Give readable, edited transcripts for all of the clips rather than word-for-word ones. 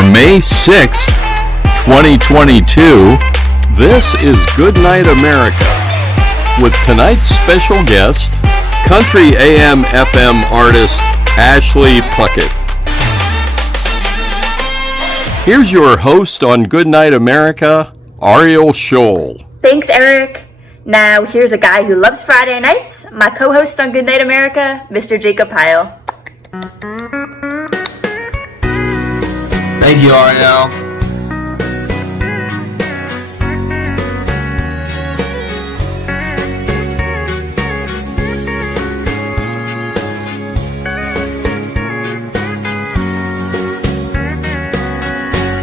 for May 6th, 2022. This is Goodnight America with tonight's special guest, country AM/FM artist Ashley Puckett. Here's your host on Goodnight America, Ariel Scholl. Thanks, Eric. Now, here's a guy who loves Friday nights, my co-host on Goodnight America, Mr. Jacob Pyle. Thank you, Ariel.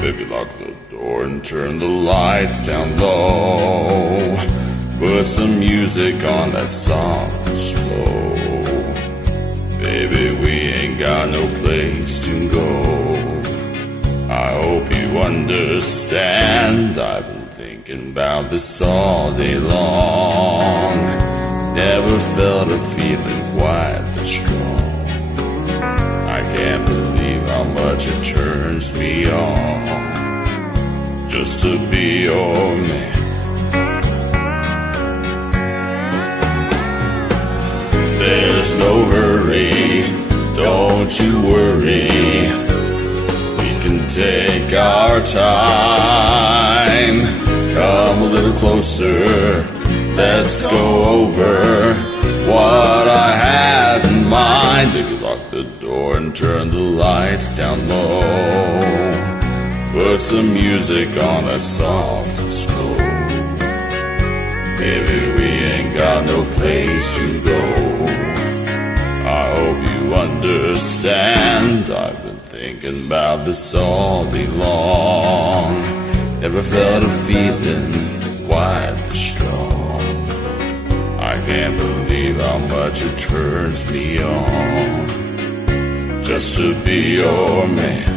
Baby, lock the door and turn the lights down low. Put some music on that's soft and slow. Baby, we ain't got no place to go. I hope you understand. I've been thinking about this all day long. Never felt a feeling quite this strong. I can't believe how much it turns me on just to be your man. There's no hurry, don't you worry. We can take our time. Come a little closer, let's go over what I had in mind. Baby, lock the door and turn the lights down low. Put some music on that's soft and slow. Baby, we ain't got no place to go. I hope you understand. I've been thinking about this all day long. Never felt a feeling quite this strong. I can't believe how much it turns me on just to be your man.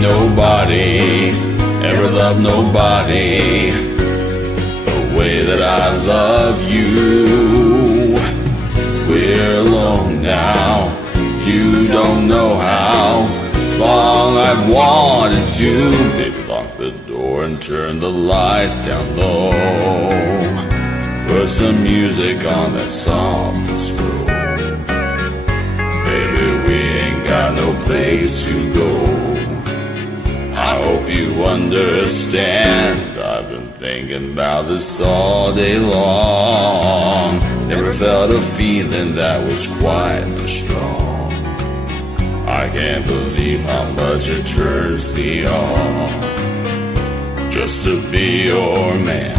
Nobody ever loved nobody the way that I love you. We're alone now. You don't know how long I've wanted to. Baby, lock the door and turn the lights down low. Put some music on that's soft and slow. Baby, we ain't got no place to go. I hope you understand. I've been thinking about this all day long. Never felt a feeling that was quite this strong. I can't believe how much it turns me on just to be your man.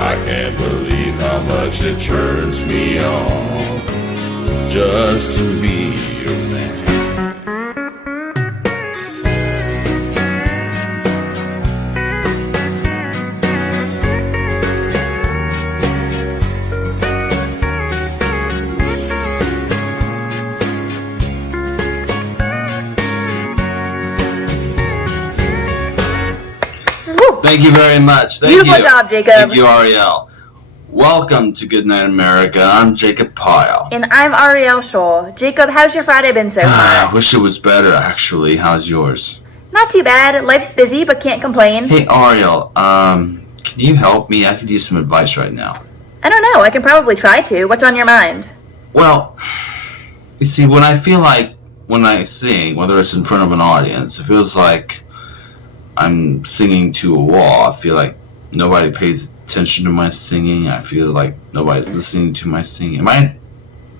I can't believe how much it turns me on just to be your man. Thank you very much. Beautiful job, Jacob. Thank you, Ariel. Welcome to Goodnight America. I'm Jacob Pyle. And I'm Ariel Scholl. Jacob, how's your Friday been so far? I wish it was better, actually. How's yours? Not too bad. Life's busy, but can't complain. Hey, Ariel, can you help me? I could use some advice right now. I don't know. I can probably try to. What's on your mind? Well, you see, when I sing, whether it's in front of an audience, it feels like I'm singing to a wall. I feel like nobody pays attention to my singing. I feel like nobody's listening to my singing. Am I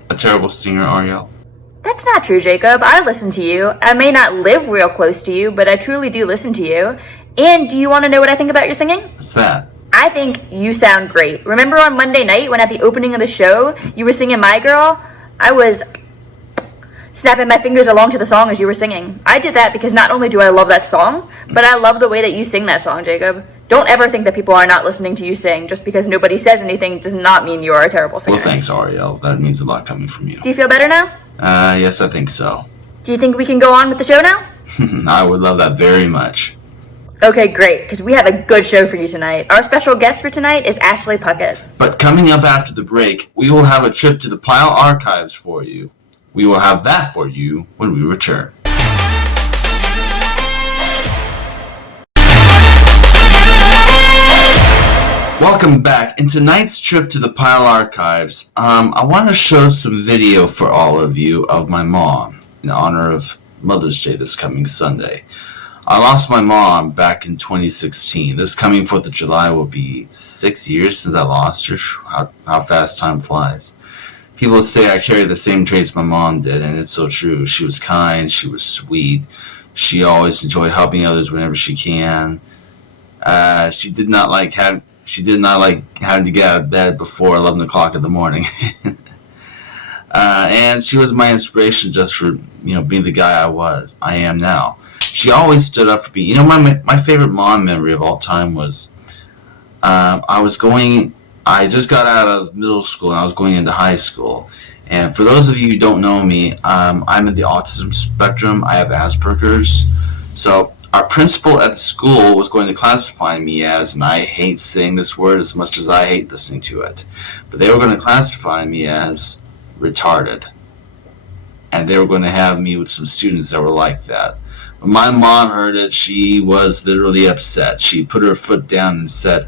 a terrible singer, Ariel? That's not true, Jacob. I listen to you. I may not live real close to you, but I truly do listen to you. And do you want to know what I think about your singing? What's that? I think you sound great. Remember on Monday night when at the opening of the show, you were singing My Girl? I was snapping my fingers along to the song as you were singing. I did that because not only do I love that song, but I love the way that you sing that song, Jacob. Don't ever think that people are not listening to you sing. Just because nobody says anything does not mean you are a terrible singer. Well, thanks, Ariel. That means a lot coming from you. Do you feel better now? Yes, I think so. Do you think we can go on with the show now? I would love that very much. Okay, great, because we have a good show for you tonight. Our special guest for tonight is Ashley Puckett. But coming up after the break, we will have a trip to the Pile Archives for you. We will have that for you when we return. Welcome back. In tonight's trip to the Pile Archives, I want to show some video for all of you of my mom in honor of Mother's Day this coming Sunday. I lost my mom back in 2016. This coming 4th of July will be 6 years since I lost her. How fast time flies. People say I carry the same traits my mom did, and it's so true. She was kind, she was sweet, she always enjoyed helping others whenever she can. She did not like having to get out of bed before 11 o'clock in the morning. And she was my inspiration just for, being the guy I am now. She always stood up for me. My favorite mom memory of all time was I just got out of middle school and I was going into high school. And for those of you who don't know me, I'm in the autism spectrum. I have Asperger's. So our principal at the school was going to classify me as, and I hate saying this word as much as I hate listening to it, but they were going to classify me as retarded. And they were going to have me with some students that were like that. When my mom heard it, she was literally upset. She put her foot down and said,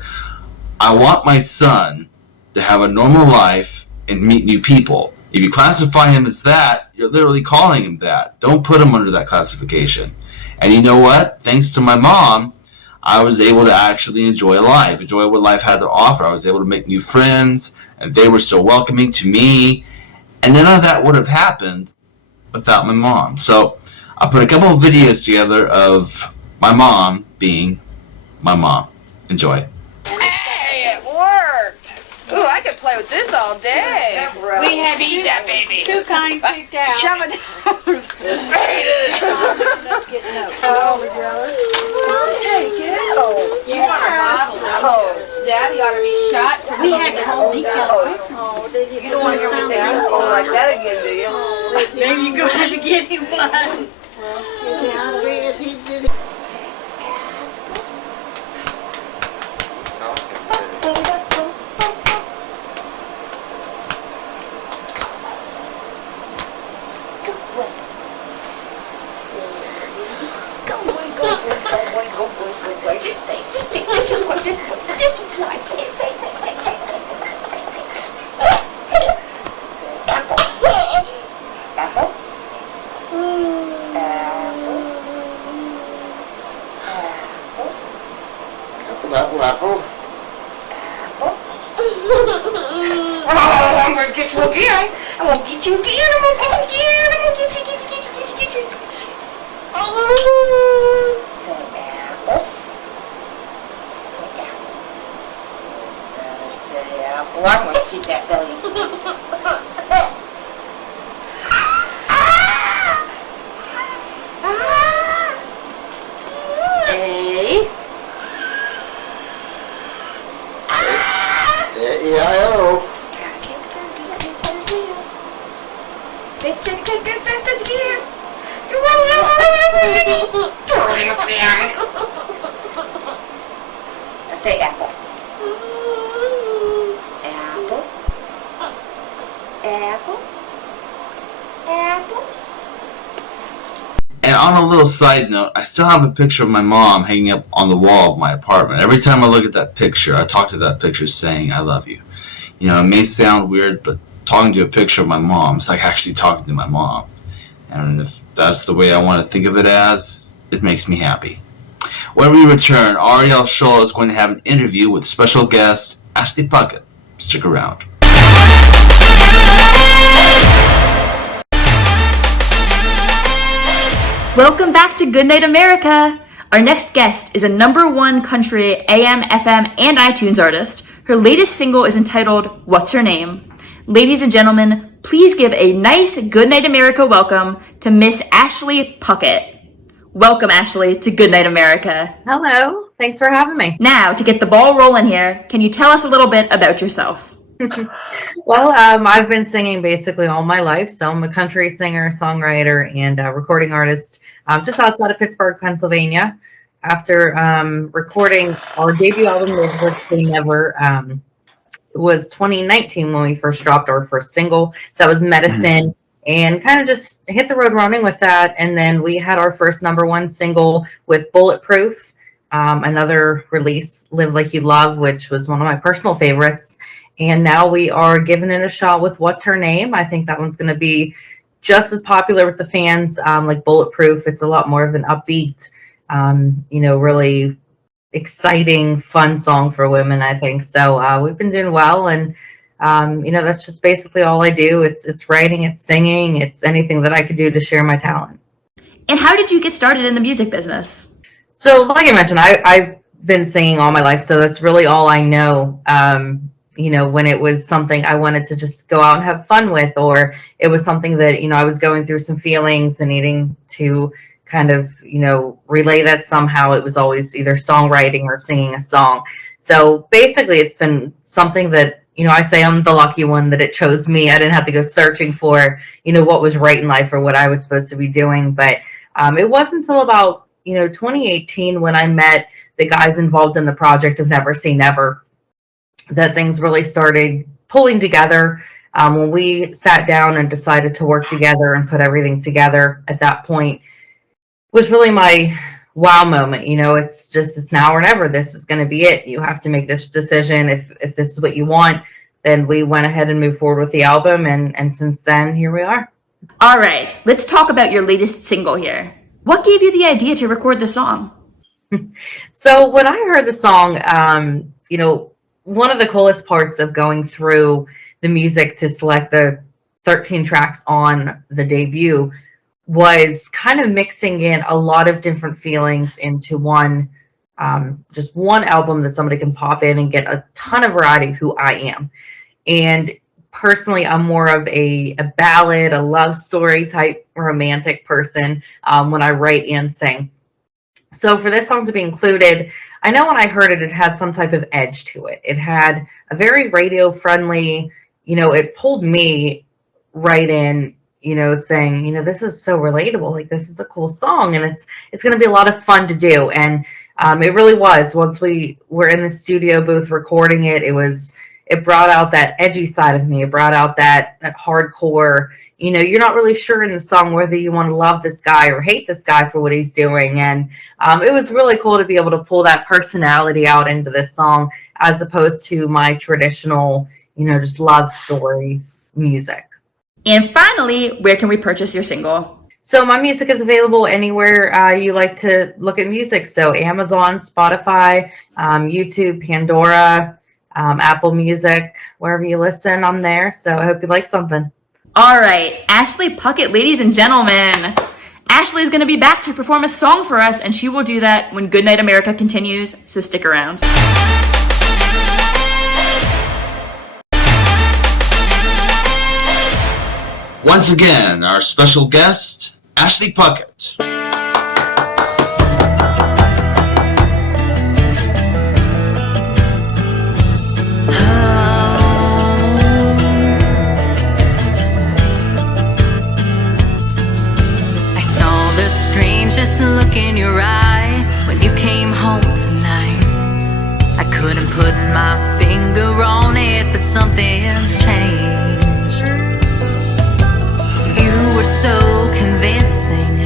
I want my son to have a normal life and meet new people. If you classify him as that, you're literally calling him that. Don't put him under that classification. And you know what? Thanks to my mom, I was able to actually enjoy life, enjoy what life had to offer. I was able to make new friends, and they were so welcoming to me. And none of that would have happened without my mom. So I put a couple of videos together of my mom being my mom. Enjoy. Hey, it worked. Ooh, I could play with this all day. We have feed that baby. Too kind, too down. Shove it down. You want a bottle, don't you? Daddy ought to be shot for We had this. cold decal. You don't want to hear me say oh like that again, do you? Maybe you're going to have to get him one. Is he hungry? Is he did Apple. I'm gonna get you again. I'm gonna get you again. I'm gonna get you again. I'm gonna get you. Say apple. Say apple. Better say apple. I'm gonna keep that belly. E-I-O. Say apple. Apple. Apple. Apple. And on a little side note, I still have a picture of my mom hanging up on the wall of my apartment. Every time I look at that picture, I talk to that picture saying, I love you. You know, it may sound weird, but talking to a picture of my mom is like actually talking to my mom. And if that's the way I want to think of it as, it makes me happy. When we return, Ariel Scholl is going to have an interview with special guest Ashley Puckett. Stick around. Welcome back to Goodnight America! Our next guest is a #1 country AM, FM, and iTunes artist. Her latest single is entitled What's Her Name? Ladies and gentlemen, please give a nice Goodnight America welcome to Miss Ashley Puckett. Welcome, Ashley, to Goodnight America. Hello. Thanks for having me. Now, to get the ball rolling here, can you tell us a little bit about yourself? Well, I've been singing basically all my life. So I'm a country singer, songwriter, and recording artist just outside of Pittsburgh, Pennsylvania. After recording our debut album, Let's Say Never, it was 2019 when we first dropped our first single. That was Medicine. And kind of just hit the road running with that. And then we had our first #1 single with Bulletproof, another release, Live Like You Love, which was one of my personal favorites. And now we are giving it a shot with What's Her Name. I think that one's going to be just as popular with the fans like Bulletproof. It's a lot more of an upbeat, really exciting, fun song for women, I think. So we've been doing well. And that's just basically all I do. It's writing, it's singing, it's anything that I could do to share my talent. And how did you get started in the music business? So like I mentioned, I've been singing all my life, so that's really all I know. When it was something I wanted to just go out and have fun with, or it was something that, I was going through some feelings and needing to kind of, relay that somehow, it was always either songwriting or singing a song. So basically it's been something that, I say I'm the lucky one that it chose me. I didn't have to go searching for, what was right in life or what I was supposed to be doing. But it wasn't until about, 2018 when I met the guys involved in the project of Never Say Never that things really started pulling together. When we sat down and decided to work together and put everything together at that point was really my wow moment. It's now or never. This is going to be it. You have to make this decision. If this is what you want, then we went ahead and moved forward with the album. And since then, here we are. All right, let's talk about your latest single here. What gave you the idea to record the song? So when I heard the song, one of the coolest parts of going through the music to select the 13 tracks on the debut was kind of mixing in a lot of different feelings into just one album that somebody can pop in and get a ton of variety of who I am. And personally, I'm more of a ballad, a love story type romantic person when I write and sing. So for this song to be included, I know when I heard it, it had some type of edge to it. It had a very radio friendly, it pulled me right in, saying, this is so relatable. Like, this is a cool song and it's going to be a lot of fun to do. And it really was. Once we were in the studio booth recording it, it brought out that edgy side of me. It brought out that hardcore, you're not really sure in the song whether you want to love this guy or hate this guy for what he's doing. And it was really cool to be able to pull that personality out into this song as opposed to my traditional, just love story music. And finally, where can we purchase your single? So my music is available anywhere you like to look at music. So Amazon, Spotify, YouTube, Pandora, Apple Music, wherever you listen, I'm there. So I hope you like something. All right, Ashley Puckett, ladies and gentlemen. Ashley is going to be back to perform a song for us, and she will do that when Goodnight America continues, so stick around. Once again, our special guest, Ashley Puckett. Just look in your eye when you came home tonight. I couldn't put my finger on it, but something's changed. You were so convincing.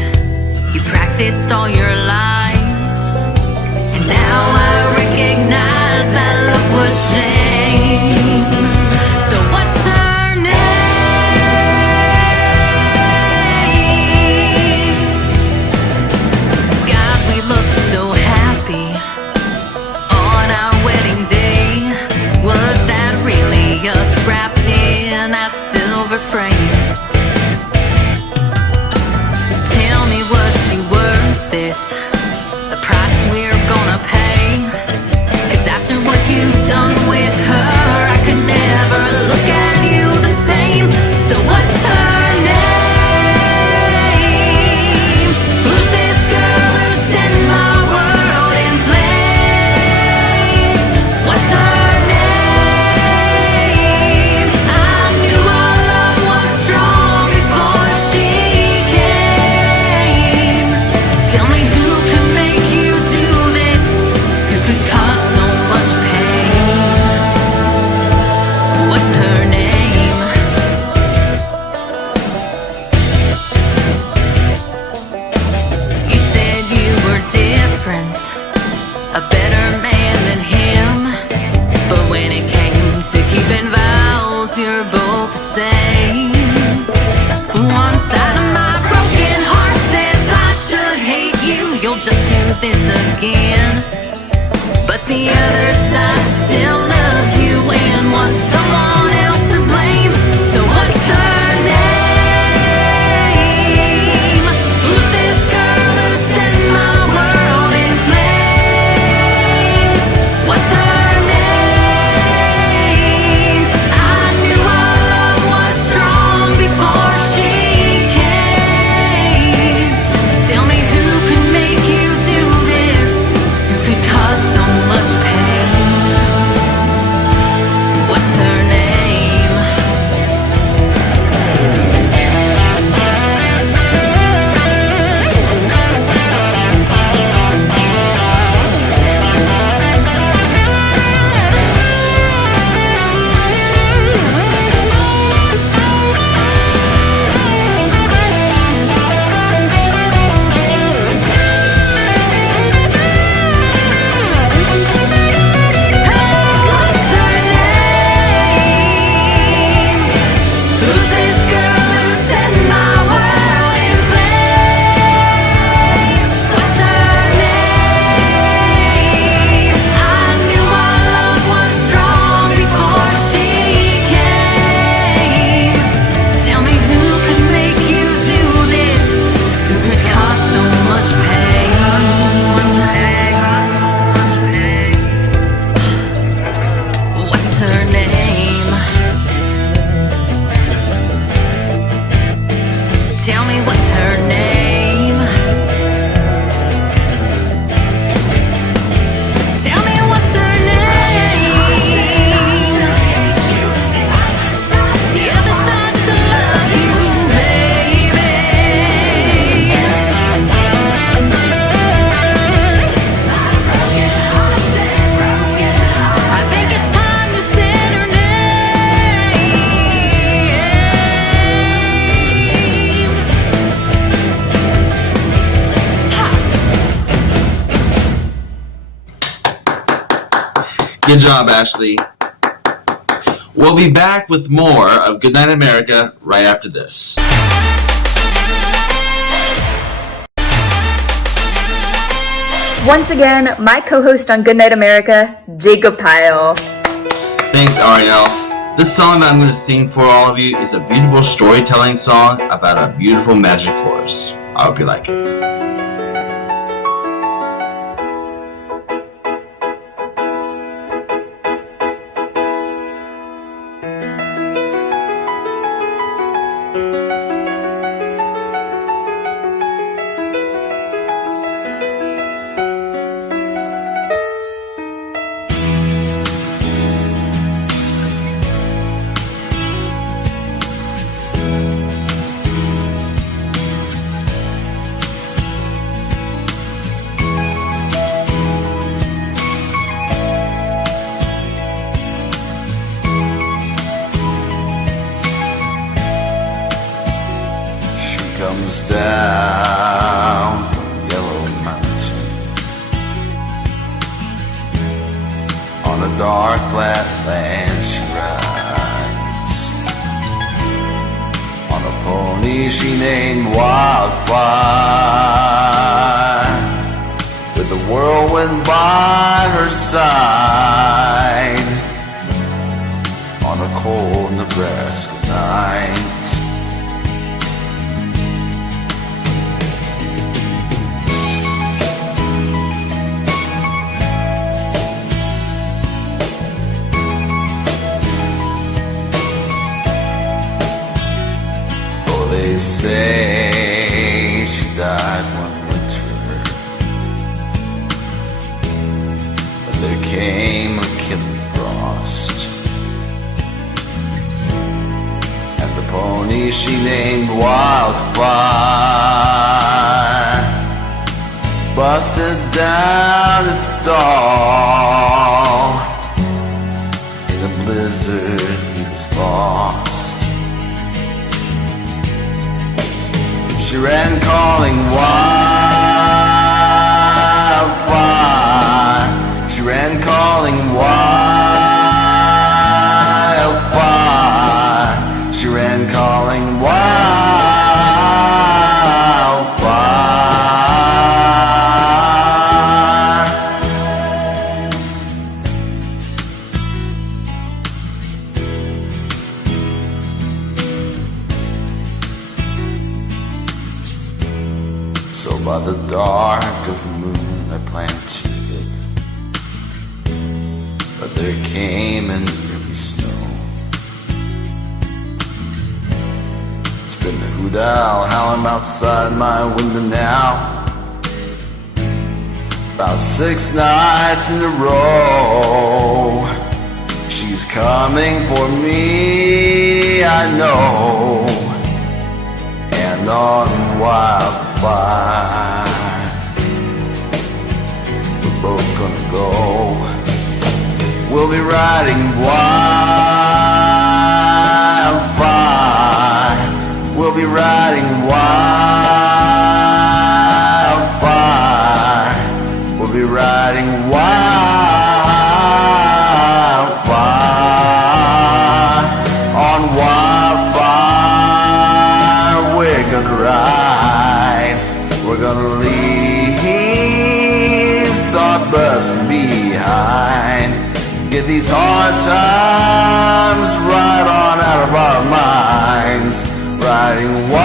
You practiced all your lies, and now I recognize that look was shame. So what's her name? Us wrapped in that silver frame. Tell me, was she worth it? The price we're gonna pay? 'Cause after what you've done with her, I could never look at you the same. So what's her name? Who's this girl? this again. But the other side still loves you and wants someone else to blame. So what's her name? Who's this girl who set my world in flames? What's her name? I knew our love was strong before she came. Tell me who could make you do this? Who could cause so much pain? What's her name? What's her name? Who's this girl who set my world in flames? What's her name? I knew our love was strong before she came. Tell me who could make you do this? Who could cause so much pain? What's her name? Tell me what's her name? Tell me what's her name? The other side still loves you, baby. I think it's time you said her name. Good job, Ashley. We'll be back with more of Goodnight America right after this. Once again, my co-host on Goodnight America, Jacob Pyle. Thanks, Ariel. This song that I'm going to sing for all of you is a beautiful storytelling song about a beautiful magic horse. I hope you like it. Comes down from Yellow Mountain on a dark flat land. She rides on a pony she named Wildfire, with the whirlwind by her side on a cold Nebraska night. They say she died one winter, but there came a killing frost, and the pony she named Wildfire busted down its stall. In the blizzard he was lost. She ran calling wildfire. She ran calling wildfire. She ran calling wildfire. by the dark of the moon I planned to hit. But there came an early snow. It's been a hoot owl howling outside my window now, about 6 nights in a row. She's coming for me, I know. And on Wildfire we're both gonna go. We'll be riding Wildfire. We'll be riding Wildfire. We'll be riding Wildfire. On Wildfire we're gonna ride. We're gonna leave Sawdust behind. Get these hard times right on out of our minds. Riding Wildfire.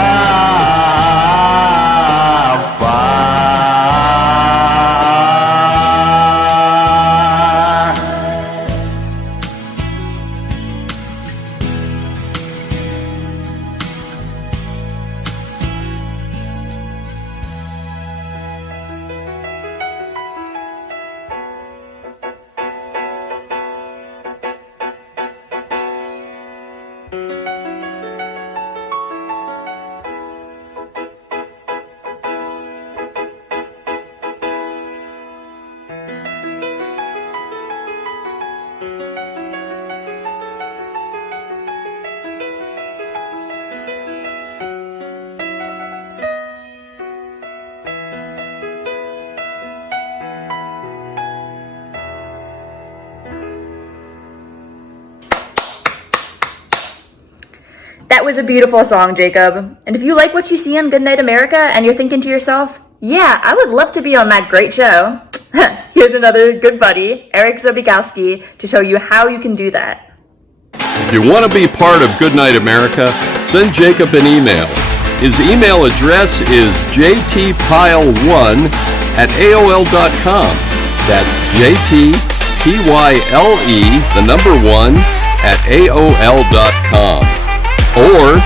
That was a beautiful song, Jacob. And if you like what you see on Goodnight America and you're thinking to yourself, yeah, I would love to be on that great show, here's another good buddy, Eric Zobikowski, to show you how you can do that. If you want to be part of Goodnight America, send Jacob an email. His email address is jtpile1@aol.com. That's jtpyle1@aol.com. Or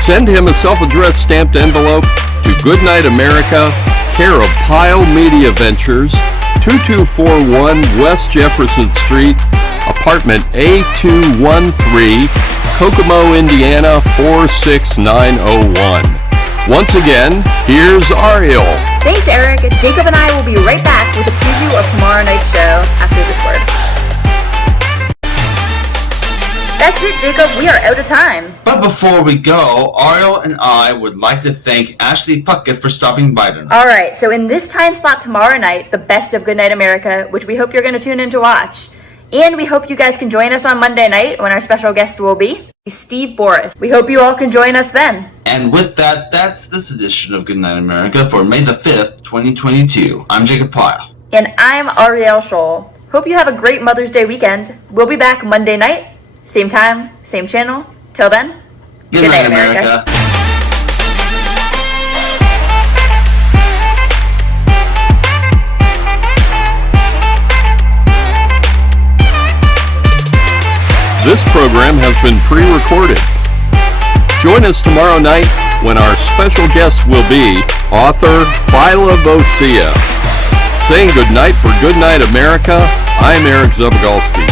send him a self-addressed stamped envelope to Goodnight America, care of Pile Media Ventures, 2241 West Jefferson Street, apartment A213, Kokomo, Indiana 46901. Once again, here's Ariel. Thanks, Eric. Jacob and I will be right back with a preview of tomorrow night's show after this word. That's it, Jacob. We are out of time. But before we go, Ariel and I would like to thank Ashley Puckett for stopping by tonight. All right, so in this time slot tomorrow night, the best of Goodnight America, which we hope you're going to tune in to watch. And we hope you guys can join us on Monday night when our special guest will be Steve Boris. We hope you all can join us then. And with that, that's this edition of Goodnight America for May the 5th, 2022. I'm Jacob Pyle. And I'm Ariel Scholl. Hope you have a great Mother's Day weekend. We'll be back Monday night. Same time, same channel. Till then, Good night, America. This program has been pre-recorded. Join us tomorrow night when our special guest will be author Phyla Vosia. Saying goodnight for Goodnight America, I'm Eric Zobogolski.